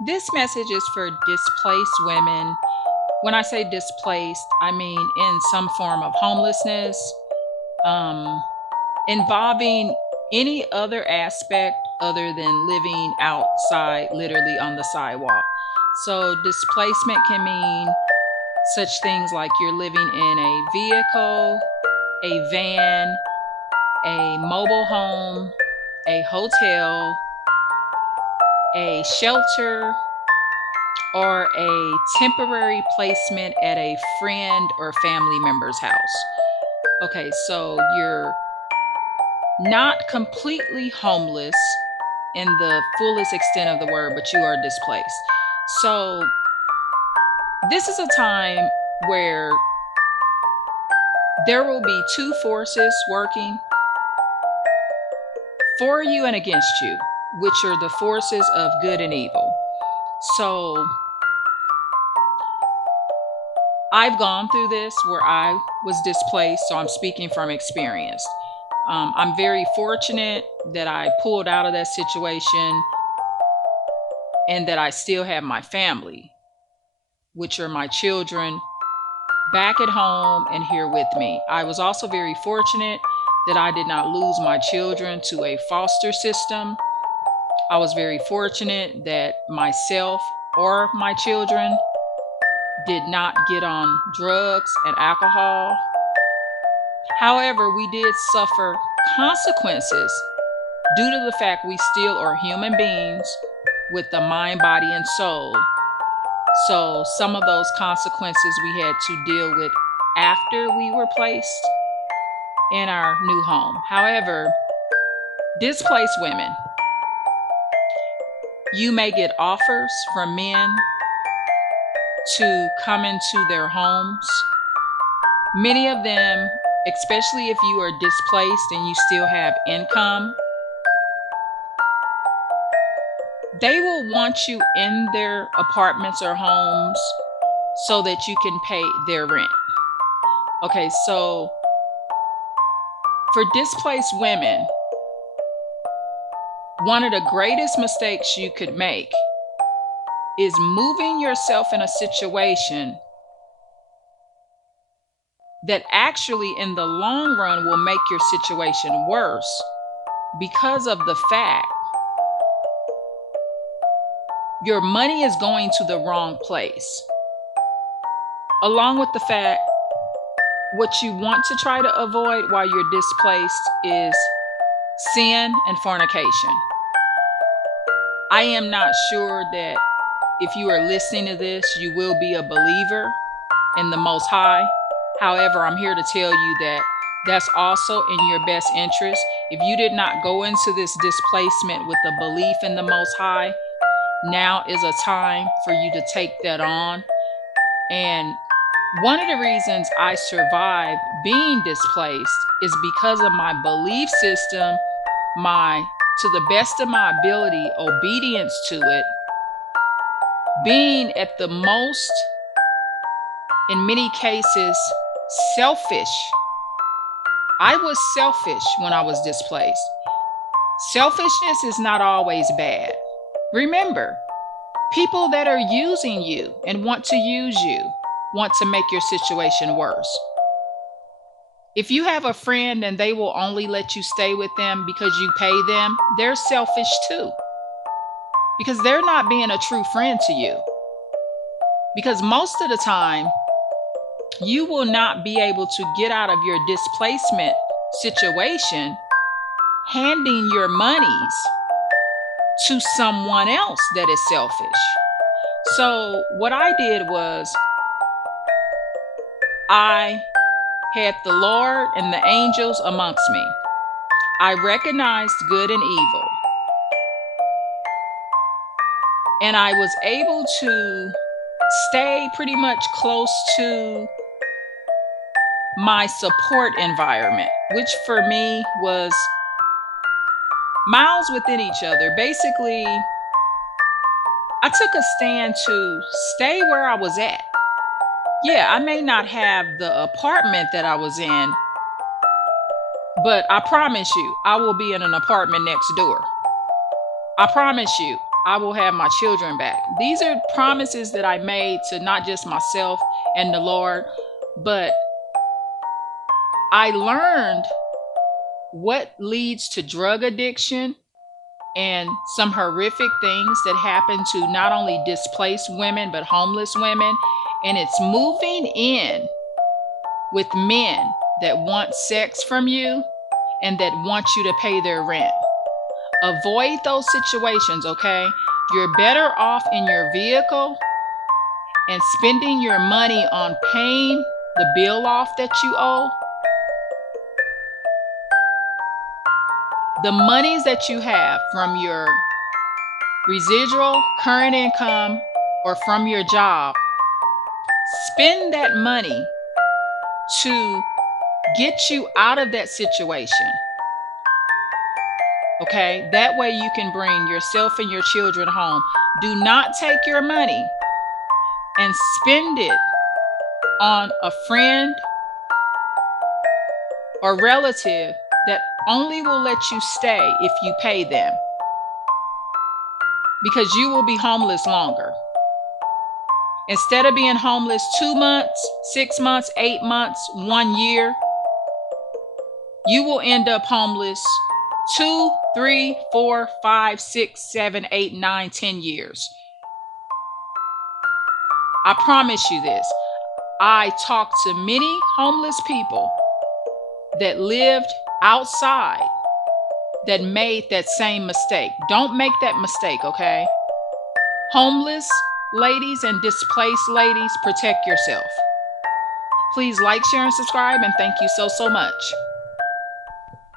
This message is for displaced women. When I say displaced, I mean in some form of homelessness, um, involving any other aspect other than living outside, literally on the sidewalk. So, displacement can mean such things like you're living in a vehicle, a van, a mobile home, a hotel, a shelter, or a temporary placement at a friend or family member's house. Okay, so you're not completely homeless in the fullest extent of the word, but you are displaced. So, this is a time where there will be two forces working for you and against you, which are the forces of good and evil. So, I've gone through this where I was displaced, so I'm speaking from experience. I'm very fortunate that I pulled out of that situation and that I still have my family, which are my children, back at home and here with me. I was also very fortunate that I did not lose my children to a foster system. I was very fortunate that myself or my children did not get on drugs and alcohol. However, we did suffer consequences due to the fact we still are human beings with the mind, body, and soul. So, some of those consequences we had to deal with after we were placed in our new home. However, displaced women, you may get offers from men to come into their homes. Many of them, especially if you are displaced and you still have income, they will want you in their apartments or homes so that you can pay their rent. Okay, so for displaced women, one of the greatest mistakes you could make is moving yourself in a situation that actually, in the long run, will make your situation worse because of the fact your money is going to the wrong place. Along with the fact, what you want to try to avoid while you're displaced is sin and fornication. I am not sure that if you are listening to this, you will be a believer in the Most High. However, I'm here to tell you that that's also in your best interest. If you did not go into this displacement with a belief in the Most High, now is a time for you to take that on. And one of the reasons I survived being displaced is because of my belief system, my, to the best of my ability, obedience to it, being at the most, in many cases, selfish. I was selfish when I was displaced. Selfishness is not always bad. Remember, people that are using you and want to use you want to make your situation worse. If you have a friend and they will only let you stay with them because you pay them, they're selfish too. Because they're not being a true friend to you. Because most of the time, you will not be able to get out of your displacement situation handing your monies to someone else that is selfish. So, what I did was, I had the Lord and the angels amongst me. I recognized good and evil. And I was able to stay pretty much close to my support environment, which for me was miles within each other. Basically, I took a stand to stay where I was at. Yeah, I may not have the apartment that I was in, but I promise you, I will be in an apartment next door. I promise you, I will have my children back. These are promises that I made to not just myself and the Lord, but I learned what leads to drug addiction and some horrific things that happen to not only displaced women, but homeless women. And it's moving in with men that want sex from you and that want you to pay their rent. Avoid those situations, okay? You're better off in your vehicle and spending your money on paying the bill off that you owe. The monies that you have from your residual current income or from your job, spend that money to get you out of that situation. Okay, that way you can bring yourself and your children home. Do not take your money and spend it on a friend or relative that only will let you stay if you pay them, because you will be homeless longer. Instead of being homeless 2 months, 6 months, 8 months, 1 year, you will end up homeless 2, 3, 4, 5, 6, 7, 8, 9, 10 years. I promise you this. I talked to many homeless people that lived outside that made that same mistake. Don't make that mistake, okay? Homeless ladies and displaced ladies, protect yourself. Please like, share, and subscribe, and thank you so much.